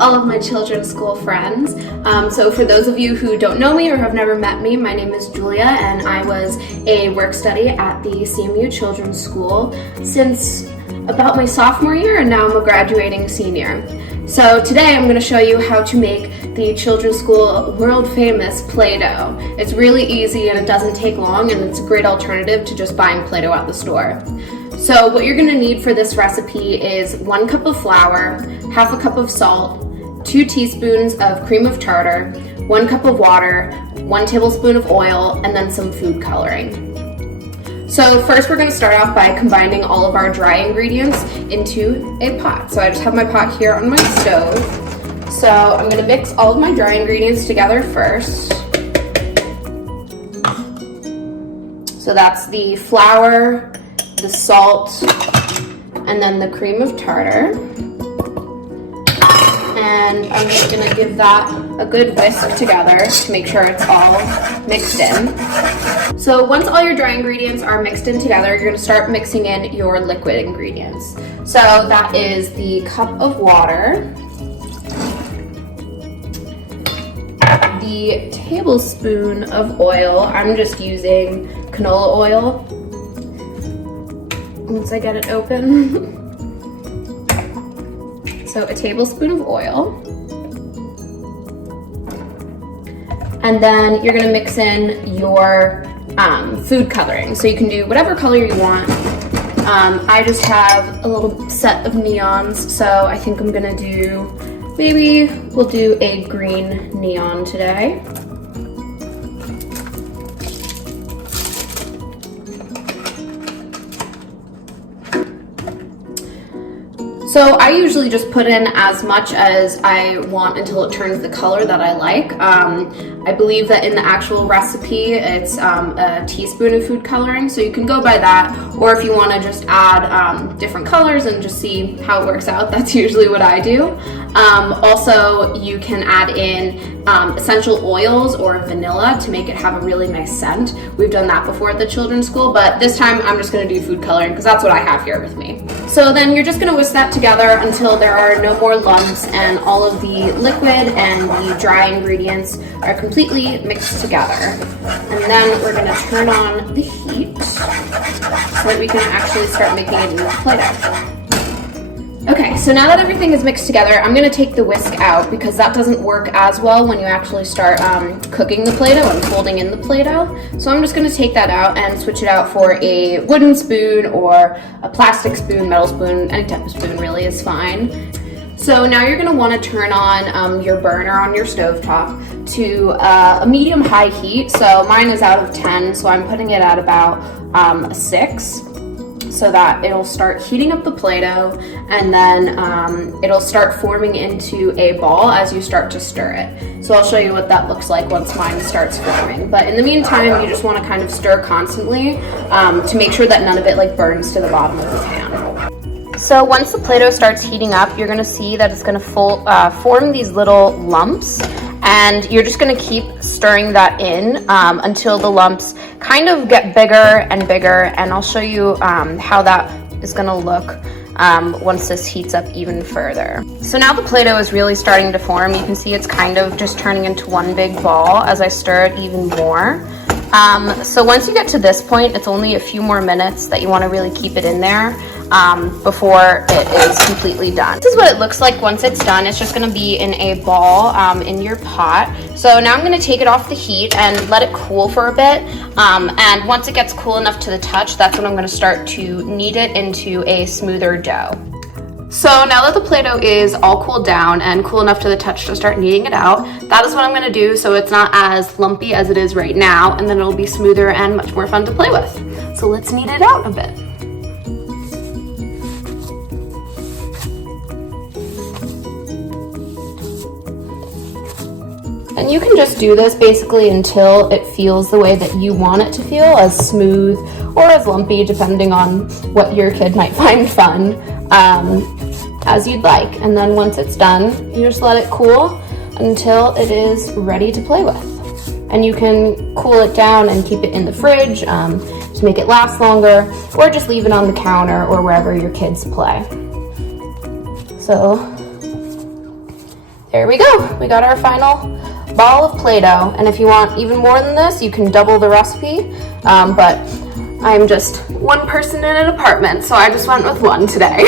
all of my children's school friends. So for those of you who don't know me or have never met me, my name is Julia and I was a work study at the CMU Children's School since about my sophomore year, and now I'm a graduating senior. So today I'm going to show you how to make the children's school world famous Play-Doh. It's really easy and it doesn't take long, and it's a great alternative to just buying Play-Doh at the store. So what you're going to need for this recipe is 1 cup of flour, half a cup of salt, 2 teaspoons of cream of tartar, 1 cup of water, 1 tablespoon of oil, and then some food coloring. So first we're going to start off by combining all of our dry ingredients into a pot. So I just have my pot here on my stove. So I'm going to mix all of my dry ingredients together first. So that's the flour, the salt, and then the cream of tartar. And I'm just going to give that a good whisk together to make sure it's all mixed in. So once all your dry ingredients are mixed in together, you're going to start mixing in your liquid ingredients. So that is the cup of water, the tablespoon of oil. I'm just using canola oil. Once I get it open. So a tablespoon of oil. And then you're gonna mix in your food coloring. So you can do whatever color you want. I just have a little set of neons, so I think I'm gonna do, maybe we'll do a green neon today. So I usually just put in as much as I want until it turns the color that I like. I believe that in the actual recipe it's a teaspoon of food coloring, so you can go by that, or if you want to just add different colors and just see how it works out, that's usually what I do. Also, you can add in essential oils or vanilla to make it have a really nice scent. We've done that before at the children's school, but this time I'm just going to do food coloring because that's what I have here with me. So then you're just going to whisk that together until there are no more lumps and all of the liquid and the dry ingredients are completely mixed together. And then we're going to turn on the heat so that we can actually start making it into Play-Doh. Okay, so now that everything is mixed together, I'm going to take the whisk out because that doesn't work as well when you actually start cooking the Play-Doh and folding in the Play-Doh. So I'm just going to take that out and switch it out for a wooden spoon or a plastic spoon, metal spoon, any type of spoon really is fine. So now you're going to want to turn on your burner on your stovetop to a medium-high heat. So mine is out of 10, so I'm putting it at about a 6. So that it'll start heating up the Play-Doh, and then it'll start forming into a ball as you start to stir it. So I'll show you what that looks like once mine starts forming. But in the meantime, you just want to kind of stir constantly to make sure that none of it like burns to the bottom of the pan. So once the Play-Doh starts heating up, you're going to see that it's going to form these little lumps. And you're just going to keep stirring that in until the lumps kind of get bigger and bigger, and I'll show you how that is going to look once this heats up even further. So now the Play-Doh is really starting to form. You can see it's kind of just turning into one big ball as I stir it even more. So once you get to this point, it's only a few more minutes that you want to really keep it in there before it is completely done. This is what it looks like once it's done. It's just going to be in a ball in your pot. So now I'm going to take it off the heat and let it cool for a bit. And once it gets cool enough to the touch, that's when I'm going to start to knead it into a smoother dough. So now that the Play-Doh is all cooled down and cool enough to the touch to start kneading it out, that is what I'm going to do so it's not as lumpy as it is right now, and then it'll be smoother and much more fun to play with. So let's knead it out a bit. And you can just do this basically until it feels the way that you want it to feel, as smooth or as lumpy, depending on what your kid might find fun, as you'd like. And then once it's done, you just let it cool until it is ready to play with. And you can cool it down and keep it in the fridge to make it last longer, or just leave it on the counter or wherever your kids play. So there we go. We got our final ball of Play-Doh. And if you want even more than this, you can double the recipe. But I'm just one person in an apartment, so I just went with one today.